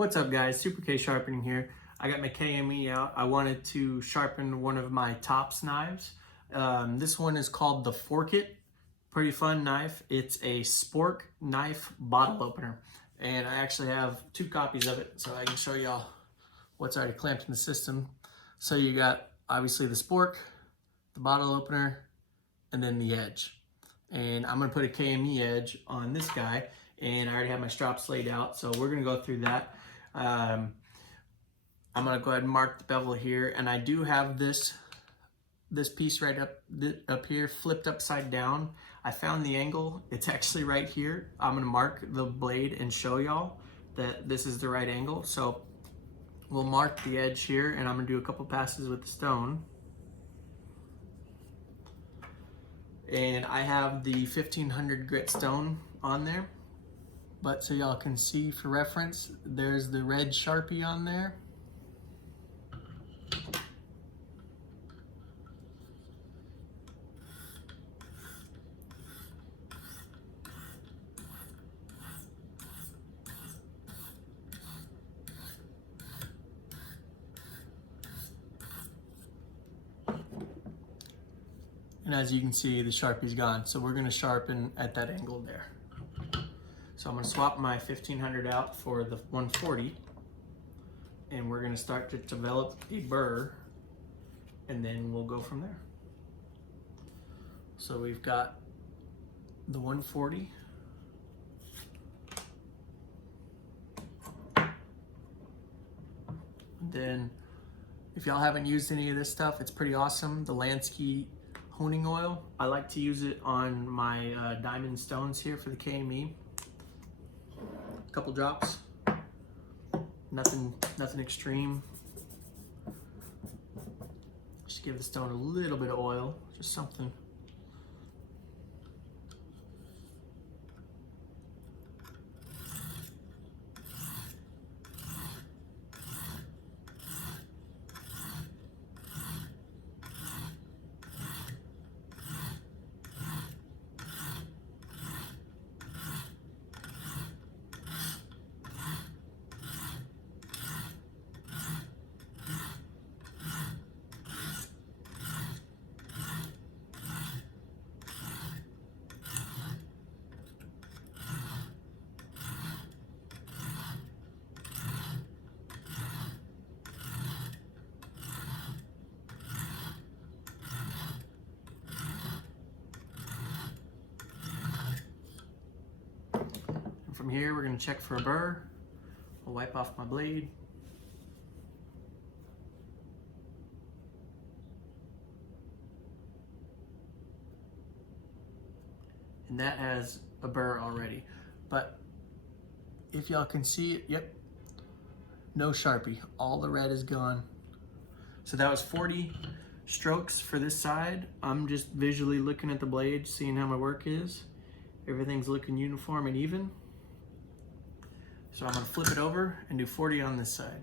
What's up guys, Super K Sharpening here. I got my KME out. I wanted to sharpen one of my tops knives. This one is called the Fork It. Pretty fun knife. It's a spork knife bottle opener. And I actually have two copies of it so I can show y'all what's already clamped in the system. So you got obviously the spork, the bottle opener, and then the edge. And I'm gonna put a KME edge on this guy, and I already have my straps laid out, so we're gonna go through that. I'm gonna go ahead and mark the bevel here, and I do have this piece right up here flipped upside down. I found the angle, it's actually right here. I'm gonna mark the blade and show y'all that this is the right angle. So we'll mark the edge here, and I'm gonna do a couple passes with the stone. And I have the 1500 grit stone on there, but so y'all can see for reference, there's the red Sharpie on there. And as you can see, the Sharpie's gone. So we're gonna sharpen at that angle there. So I'm gonna swap my 1500 out for the 140, and we're gonna start to develop a burr, and then we'll go from there. So we've got the 140. Then if y'all haven't used any of this stuff, it's pretty awesome. The Lansky honing oil. I like to use it on my diamond stones here for the KME. A couple drops, nothing extreme. Just give the stone a little bit of oil, just something. From here, we're going to check for a burr. I'll wipe off my blade. And that has a burr already. But if y'all can see it, yep, no Sharpie. All the red is gone. So that was 40 strokes for this side. I'm just visually looking at the blade, seeing how my work is. Everything's looking uniform and even. So I'm gonna flip it over and do 40 on this side.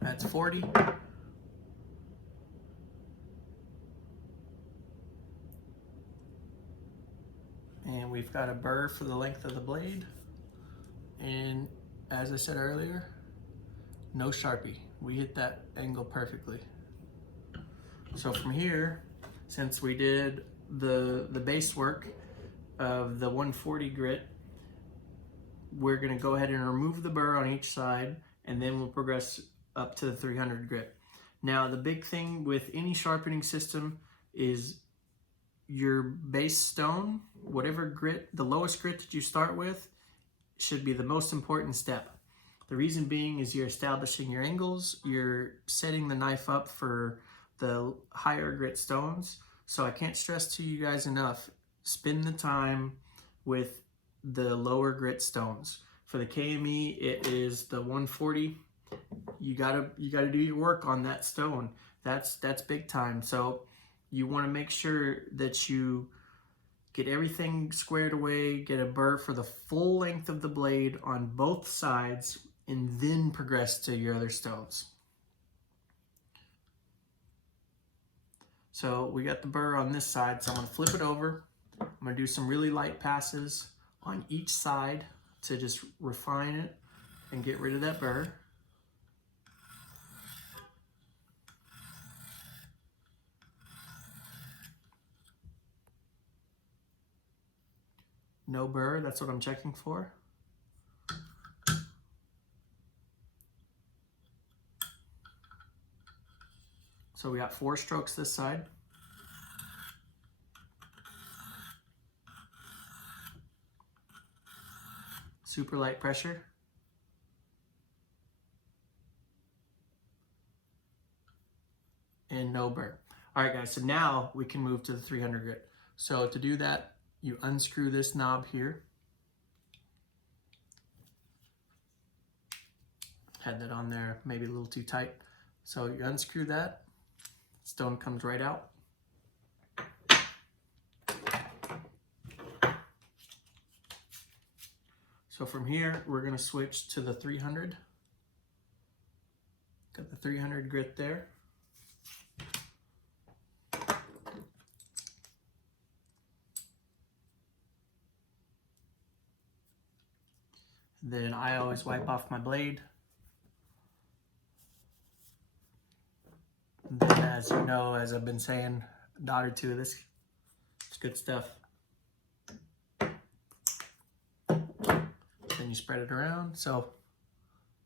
That's 40. And we've got a burr for the length of the blade. And as I said earlier, no Sharpie. We hit that angle perfectly. So from here, since we did the base work of the 140 grit, we're gonna go ahead and remove the burr on each side, and then we'll progress up to the 300 grit. Now the big thing with any sharpening system is your base stone, whatever grit, the lowest grit that you start with should be the most important step. The reason being is you're establishing your angles, you're setting the knife up for the higher grit stones. So I can't stress to you guys enough, spend the time with the lower grit stones. For the KME, it is the 140. You gotta do your work on that stone. That's big time. So you want to make sure that you get everything squared away, get a burr for the full length of the blade on both sides, and then progress to your other stones. So we got the burr on this side, so I'm gonna flip it over. I'm gonna do some really light passes on each side to just refine it and get rid of that burr. No burr, that's what I'm checking for. So we got 4 strokes this side. Super light pressure. And no burr. All right, guys, so now we can move to the 300 grit. So to do that, you unscrew this knob here. Had that on there, maybe a little too tight. So you unscrew that, stone comes right out. So from here, we're gonna switch to the 300. Got the 300 grit there. Then I always wipe off my blade. And then, as you know, as I've been saying, a dot or two of this. It's good stuff. Then you spread it around. So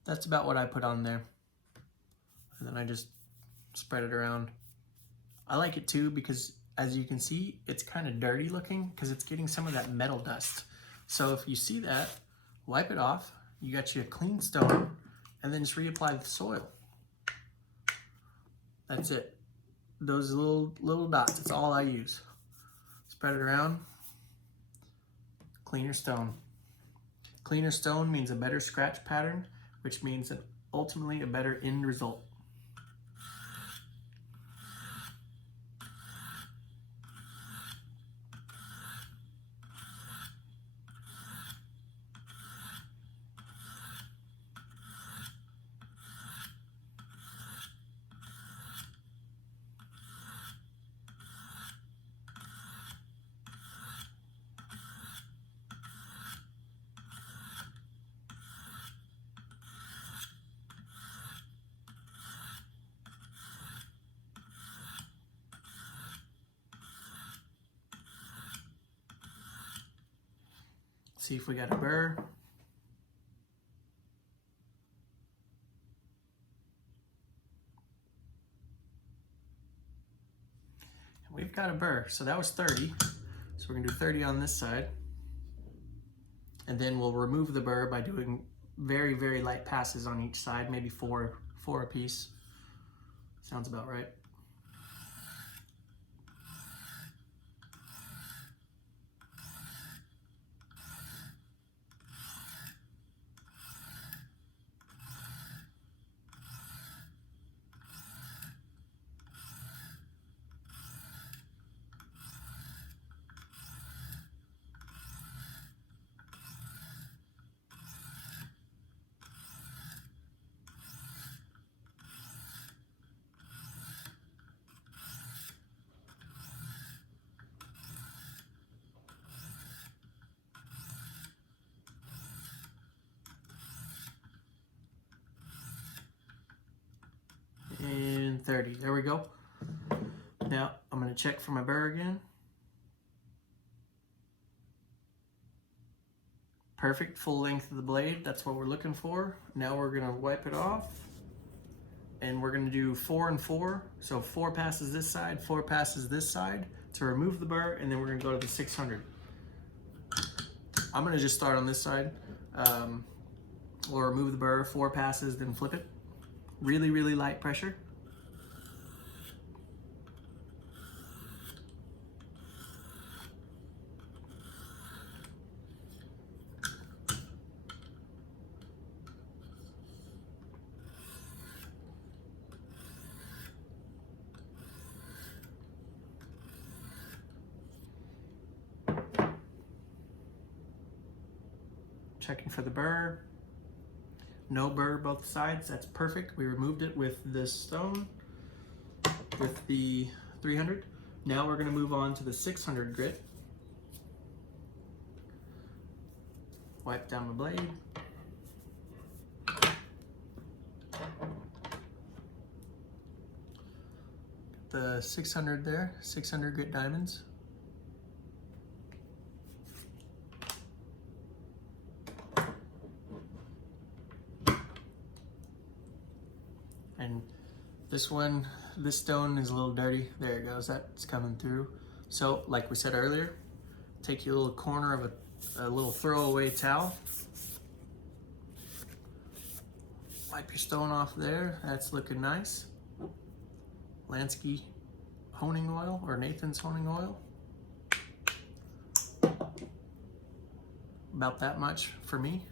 that's about what I put on there. And then I just spread it around. I like it too because, as you can see, it's kind of dirty looking because it's getting some of that metal dust. So if you see that, wipe it off. You got you a clean stone, and then just reapply the soil. That's it. Those little dots, that's all I use. Spread it around. Cleaner stone. Cleaner stone means a better scratch pattern, which means that ultimately a better end result. See if we got a burr. We've got a burr, so that was 30. So we're gonna do 30 on this side. And then we'll remove the burr by doing very, very light passes on each side, maybe four a piece. Sounds about right. And 30, there we go. Now I'm gonna check for my burr again. Perfect, full length of the blade, that's what we're looking for. Now we're gonna wipe it off, and we're gonna do 4 and 4. So 4 passes this side, 4 passes this side to remove the burr, and then we're gonna go to the 600. I'm gonna just start on this side. We'll remove the burr, 4 passes, then flip it. Really, really light pressure. Checking for the burr. No burr both sides, that's perfect. We removed it with this stone, with the 300. Now we're gonna move on to the 600 grit. Wipe down the blade. The 600 there, 600 grit diamonds. And this one, this stone is a little dirty. There it goes, that's coming through. So like we said earlier, take your little corner of a little throwaway towel. Wipe your stone off there, that's looking nice. Lansky honing oil or Nathan's honing oil. About that much for me.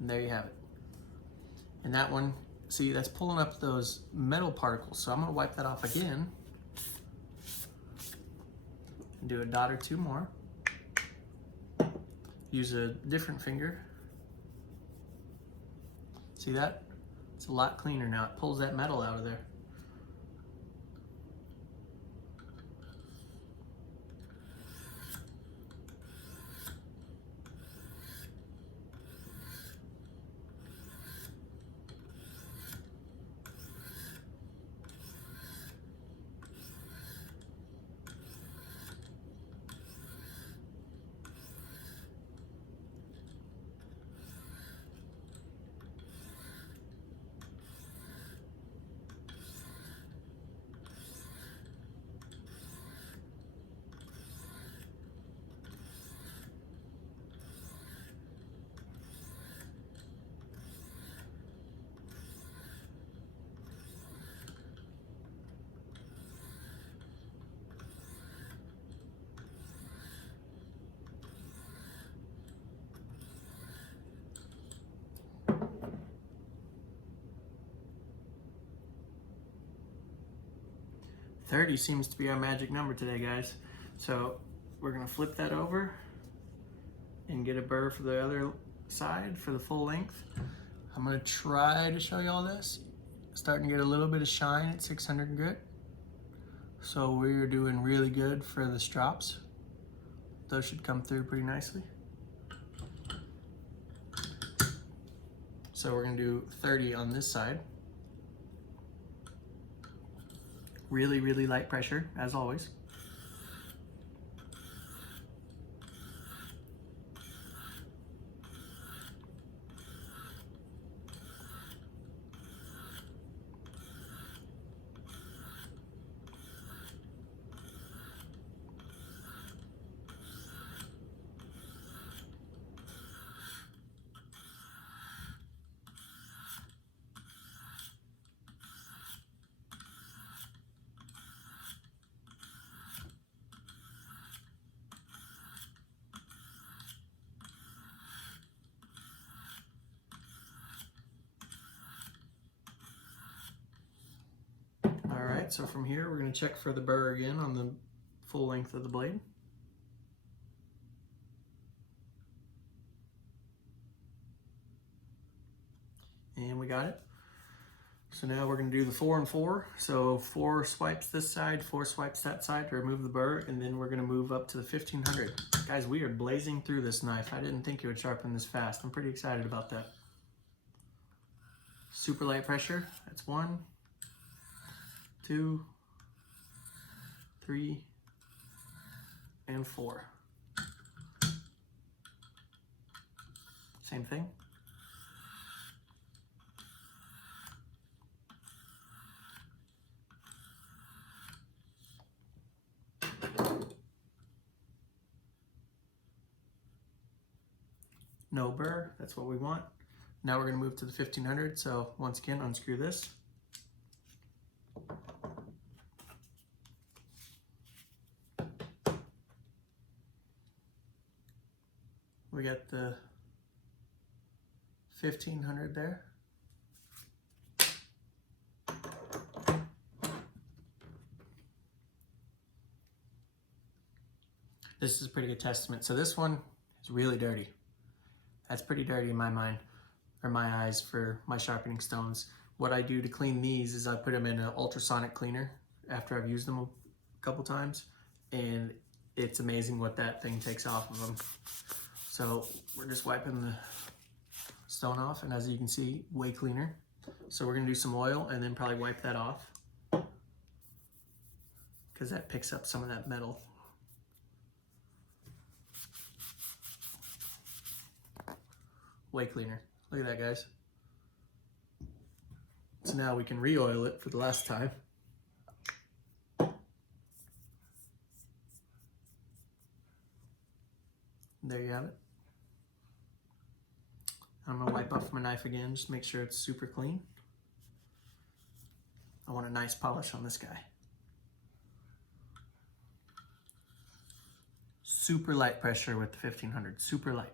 And there you have it. And that one, see, that's pulling up those metal particles. So I'm gonna wipe that off again. And do a dot or two more. Use a different finger. See that? It's a lot cleaner now. It pulls that metal out of there. $30 seems to be our magic number today, guys. So we're gonna flip that over and get a burr for the other side for the full length. I'm gonna try to show you all this. Starting to get a little bit of shine at 600 grit. So we're doing really good for the strops. Those should come through pretty nicely. So we're gonna do 30 on this side. Really, really light pressure, as always. Alright, so from here we're going to check for the burr again on the full length of the blade. And we got it. So now we're going to do the 4 and 4. So 4 swipes this side, 4 swipes that side to remove the burr, and then we're going to move up to the 1500. Guys, we are blazing through this knife. I didn't think it would sharpen this fast. I'm pretty excited about that. Super light pressure. That's 1, 2, 3, and 4. Same thing. No burr, that's what we want. Now we're going to move to the 1500, so once again, unscrew this. We got the 1500 there. This is a pretty good testament. So this one, It's really dirty. That's pretty dirty in my mind, or my eyes, for my sharpening stones. What I do to clean these is I put them in an ultrasonic cleaner after I've used them a couple times, and it's amazing what that thing takes off of them. So we're just wiping the stone off, and as you can see, way cleaner. So we're gonna do some oil and then probably wipe that off, because that picks up some of that metal. Way cleaner. Look at that, guys. So now we can re-oil it for the last time. There you have it. I'm gonna wipe off my knife again, just make sure it's super clean. I want a nice polish on this guy. Super light pressure with the 1500, super light.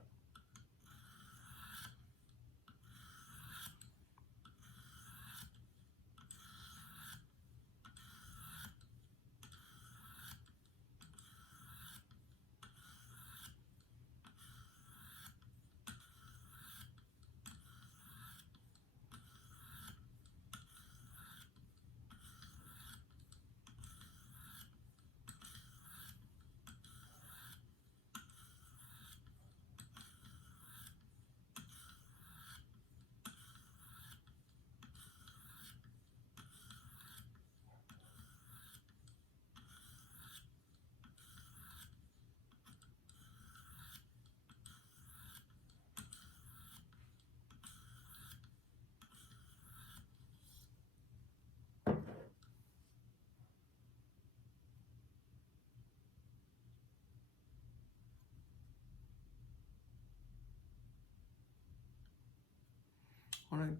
I want to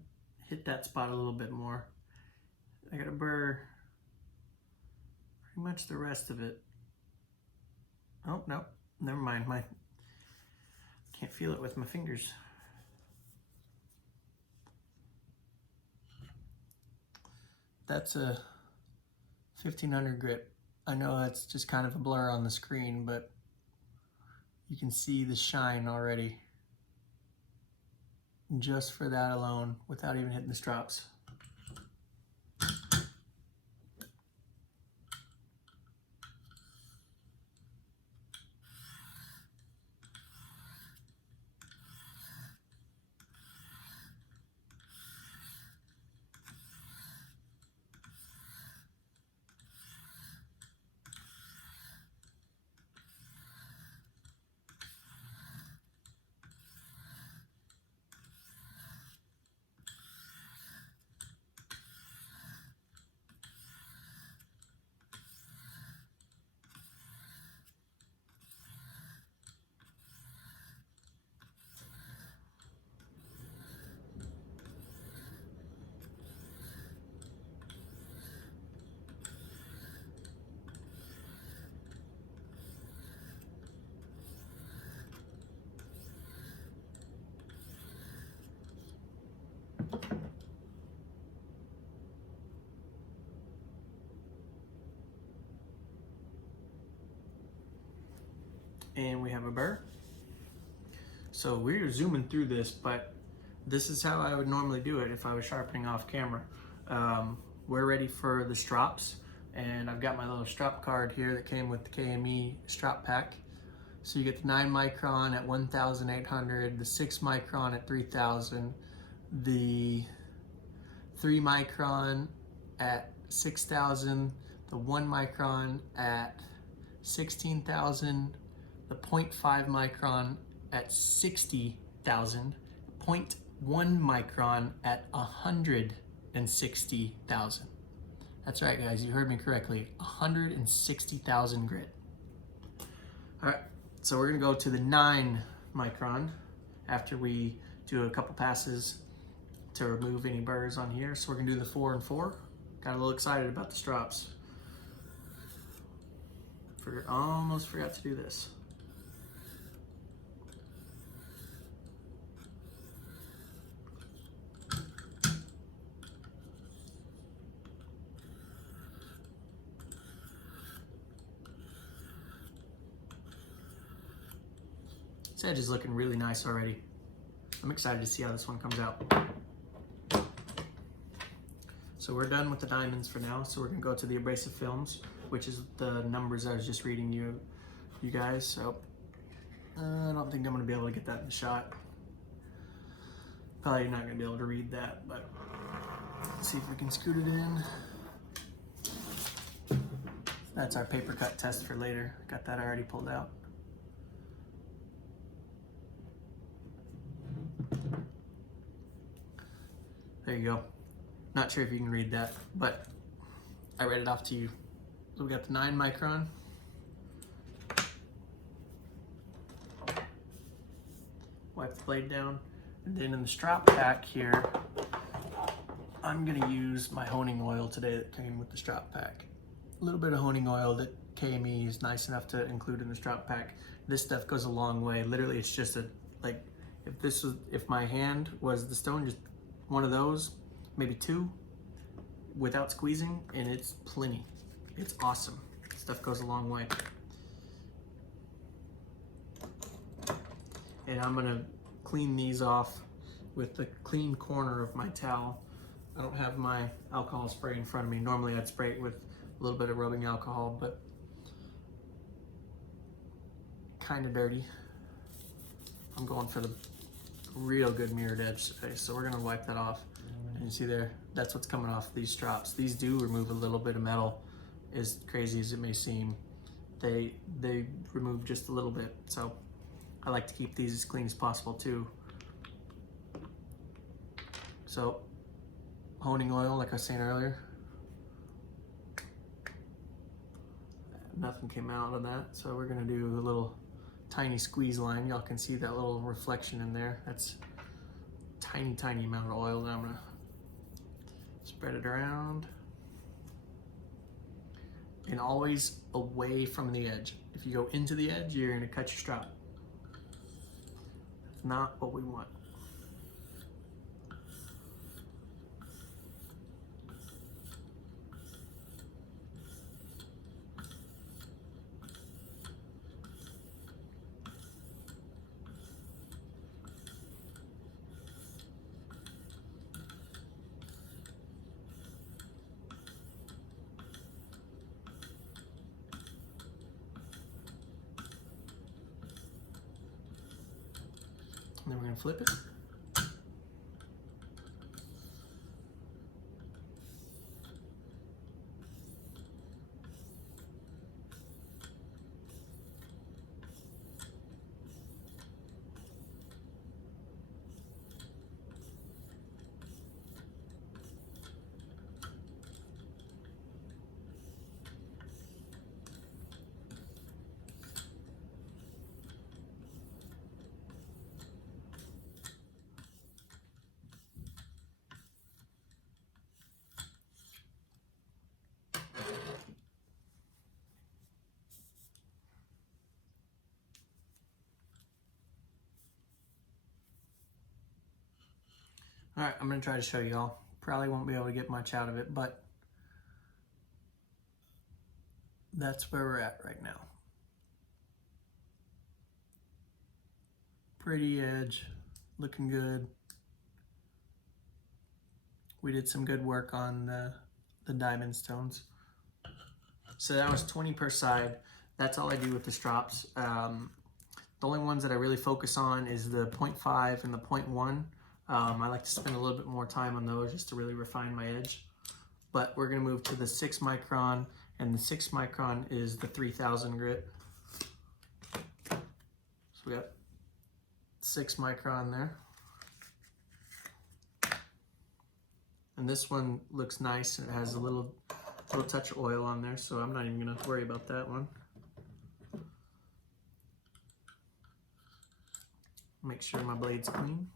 hit that spot a little bit more. I got to burr pretty much the rest of it. Oh, no, never mind. Can't feel it with my fingers. That's a 1500 grit. I know that's just kind of a blur on the screen, but you can see the shine already. Just for that alone, without even hitting the strops. And we have a burr. So we're zooming through this, but this is how I would normally do it if I was sharpening off camera. We're ready for the strops, and I've got my little strop card here that came with the KME strop pack. So you get the 9 micron at 1,800, the 6 micron at 3,000, the 3 micron at 6,000, the 1 micron at 16,000, the 0.5 micron at 60,000, 0.1 micron at 160,000. That's right, guys, you heard me correctly, 160,000 grit. All right, so we're gonna go to the 9 micron after we do a couple passes to remove any burrs on here. So we're gonna do the 4 and 4. Got a little excited about the strops. Almost forgot to do this. This edge is looking really nice already. I'm excited to see how this one comes out. So we're done with the diamonds for now. So we're gonna go to the abrasive films, which is the numbers I was just reading you guys. So I don't think I'm gonna be able to get that in the shot. Probably not gonna be able to read that, but let's see if we can scoot it in. That's our paper cut test for later. Got that already pulled out. There you go. Not sure if you can read that, but I read it off to you. So we got the 9 micron. Wipe the blade down. And then in the strap pack here, I'm gonna use my honing oil today that came with the strap pack. A little bit of honing oil that KME is nice enough to include in the strap pack. This stuff goes a long way. Literally, it's just if my hand was the stone, just one of those, maybe 2, without squeezing, and it's plenty. It's awesome. Stuff goes a long way. And I'm gonna clean these off with the clean corner of my towel. I don't have my alcohol spray in front of me. Normally I'd spray it with a little bit of rubbing alcohol, but kind of dirty. I'm going for the real good mirrored edge today, so we're gonna wipe that off. And you see there, that's what's coming off these straps. These do remove a little bit of metal, as crazy as it may seem. They remove just a little bit, so I like to keep these as clean as possible too. So, honing oil, like I was saying earlier. Nothing came out of that, so we're gonna do a little tiny squeeze line. Y'all can see that little reflection in there. That's tiny, tiny amount of oil. Now I'm gonna spread it around. And always away from the edge. If you go into the edge, you're gonna cut your strap. That's not what we want. And then we're gonna flip it. All right, I'm gonna try to show y'all. Probably won't be able to get much out of it, but that's where we're at right now. Pretty edge, looking good. We did some good work on the diamond stones. So that was 20 per side. That's all I do with the straps. The only ones that I really focus on is the 0.5 and the 0.1. I like to spend a little bit more time on those just to really refine my edge. But we're gonna move to the 6 micron, and the 6 micron is the 3000 grit. So we got 6 micron there. And this one looks nice. It has a little touch of oil on there, so I'm not even gonna worry about that one. Make sure my blade's clean.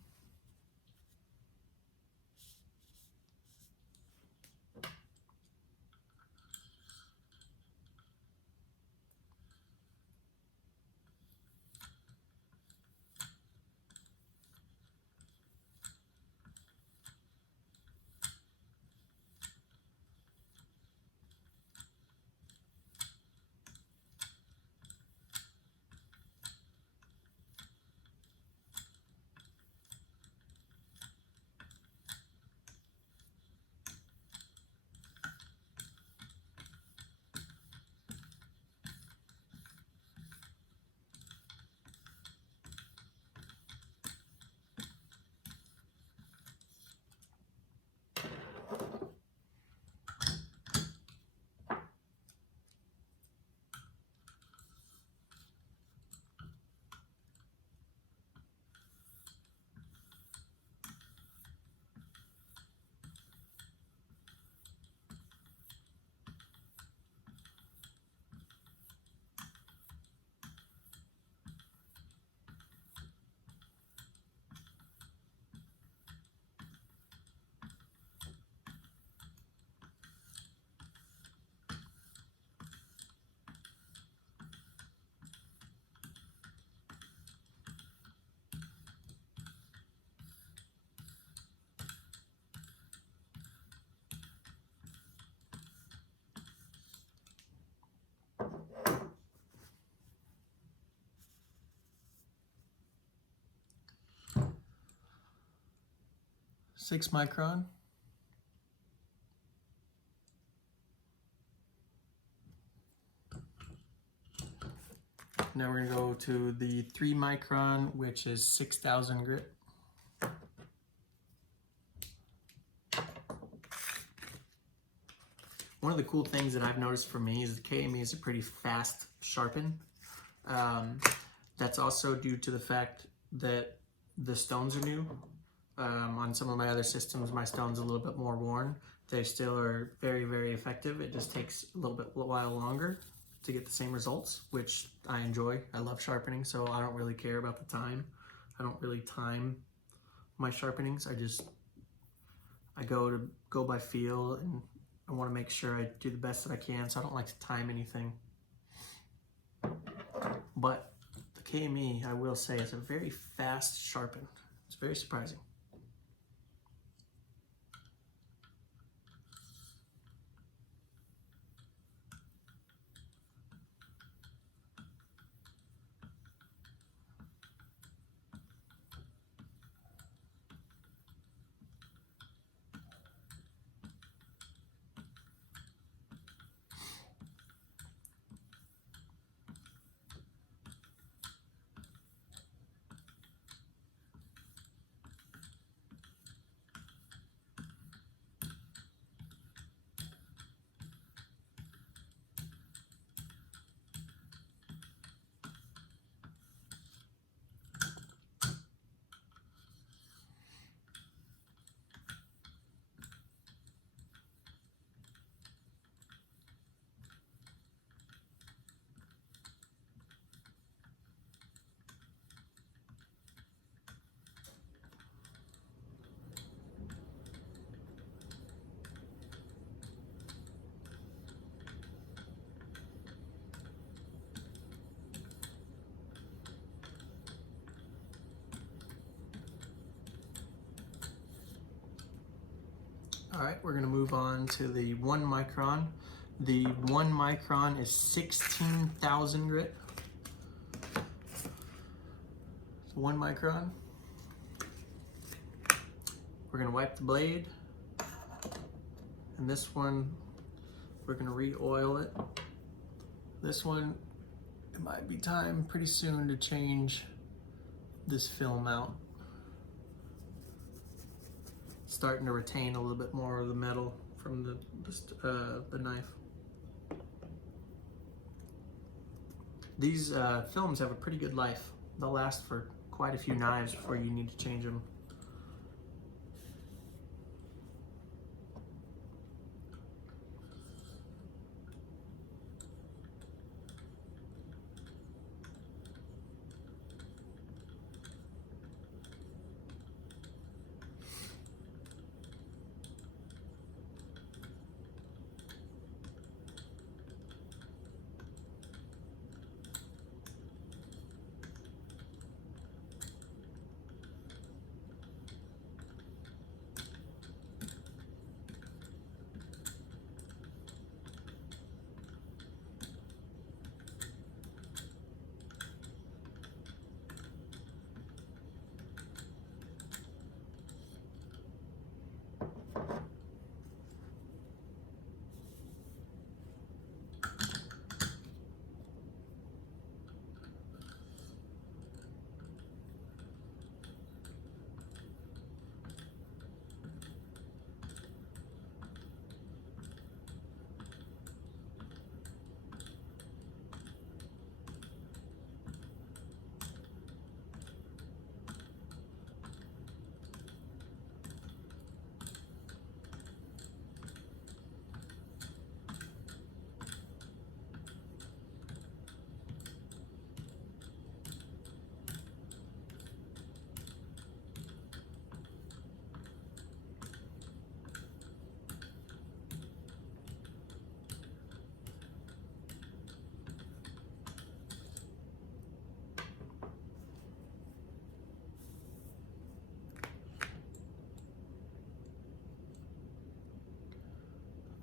6 micron. Now we're gonna go to the 3 micron, which is 6,000 grit. One of the cool things that I've noticed for me is the KME is a pretty fast sharpen. That's also due to the fact that the stones are new. On some of my other systems, my stone's a little bit more worn. They still are very, very effective. It just takes a while longer to get the same results, which I enjoy. I love sharpening, so I don't really care about the time. I don't really time my sharpenings. I go by feel, and I want to make sure I do the best that I can, so I don't like to time anything. But the KME, I will say, is a very fast sharpen. It's very surprising. All right, we're gonna move on to the 1 micron. The 1 micron is 16,000 grit. 1 micron. We're gonna wipe the blade. And this one, we're gonna re-oil it. This one, it might be time pretty soon to change this film out. Starting to retain a little bit more of the metal from the knife. These films have a pretty good life. They'll last for quite a few knives before you need to change them.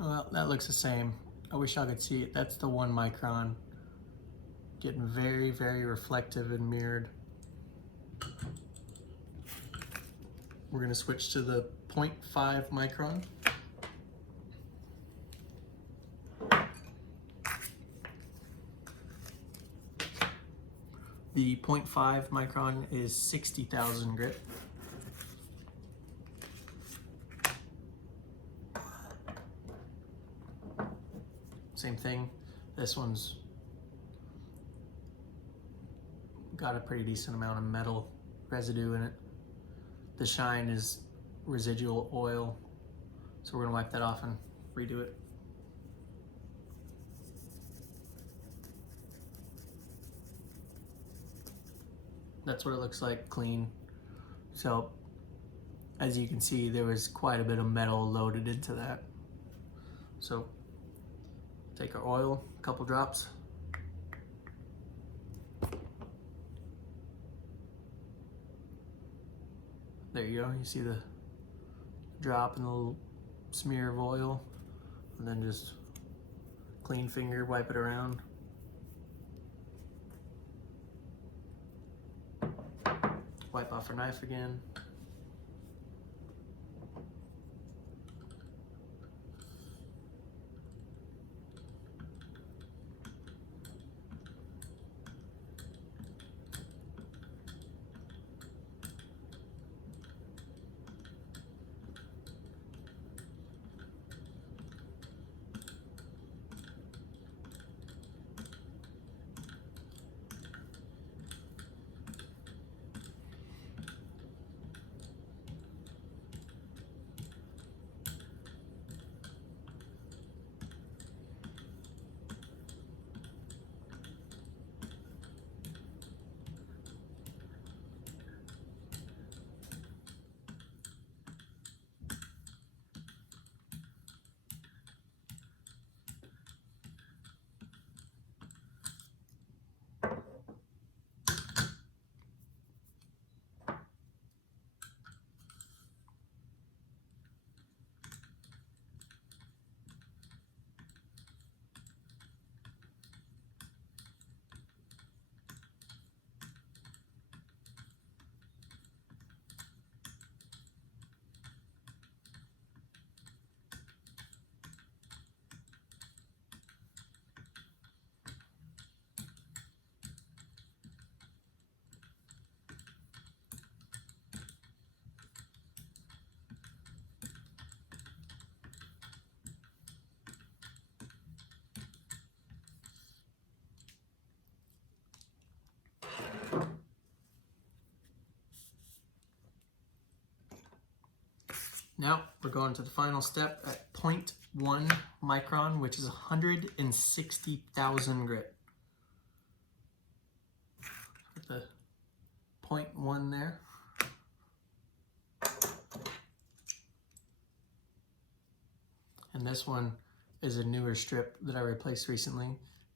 Well, that looks the same. I wish I could see it. That's the 1 micron. Getting very, very reflective and mirrored. We're going to switch to the 0.5 micron. The 0.5 micron is 60,000 grit. Same thing, this one's got a pretty decent amount of metal residue in it. The shine is residual oil, so we're gonna wipe that off and redo it. That's what it looks like, clean. So, as you can see, there was quite a bit of metal loaded into that. So, take our oil, a couple drops. There you go, you see the drop and the little smear of oil, and then just clean finger, wipe it around. Wipe off our knife again. Now we're going to the final step at 0.1 micron, which is 160,000 grit. Put the 0.1 there. And this one is a newer strip that I replaced recently.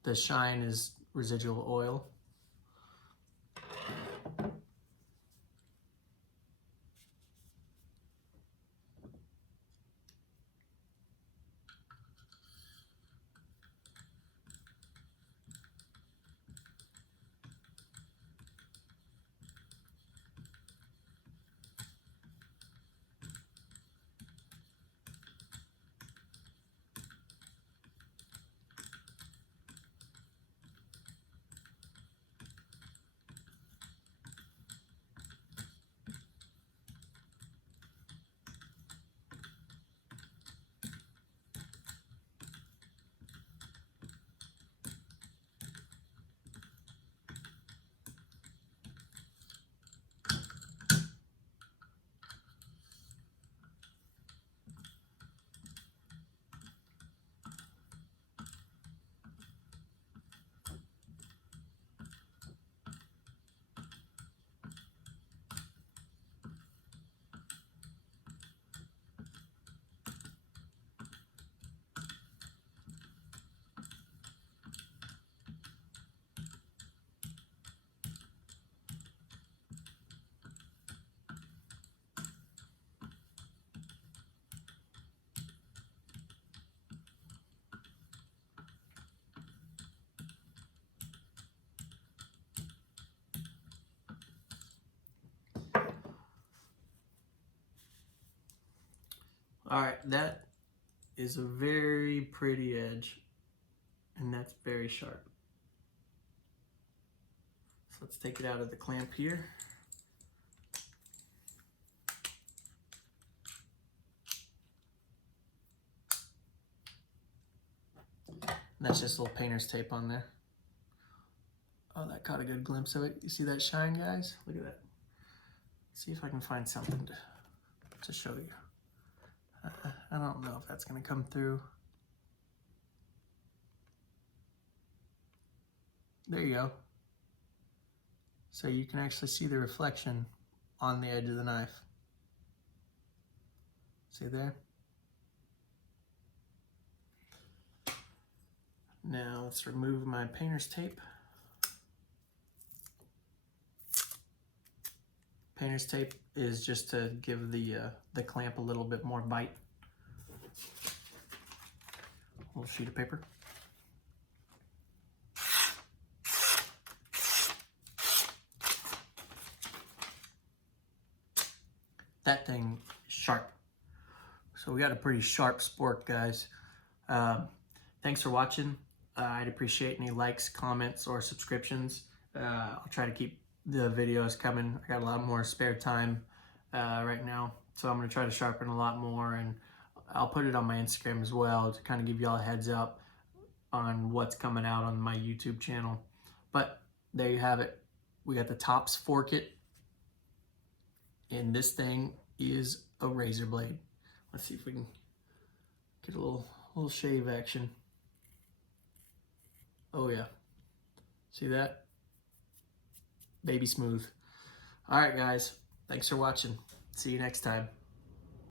The shine is residual oil. All right, that is a very pretty edge, and that's very sharp. So let's take it out of the clamp here. And that's just a little painter's tape on there. Oh, that caught a good glimpse of it. You see that shine, guys? Look at that. Let's see if I can find something to show you. I don't know if that's going to come through. There you go. So you can actually see the reflection on the edge of the knife. See there? Now let's remove my painter's tape. Painter's tape is just to give the clamp a little bit more bite. A little sheet of paper. That thing is sharp. So we got a pretty sharp sport, guys. Thanks for watching. I'd appreciate any likes, comments, or subscriptions. I'll try to keep the videos coming. I got a lot more spare time right now, so I'm going to try to sharpen a lot more, and I'll put it on my Instagram as well to kind of give y'all a heads up on what's coming out on my YouTube channel. But there you have it. We got the Tops Fork It, and this thing is a razor blade. Let's see if we can get a little shave action. Oh yeah, see that? Baby smooth. All right, guys, thanks for watching. See you next time.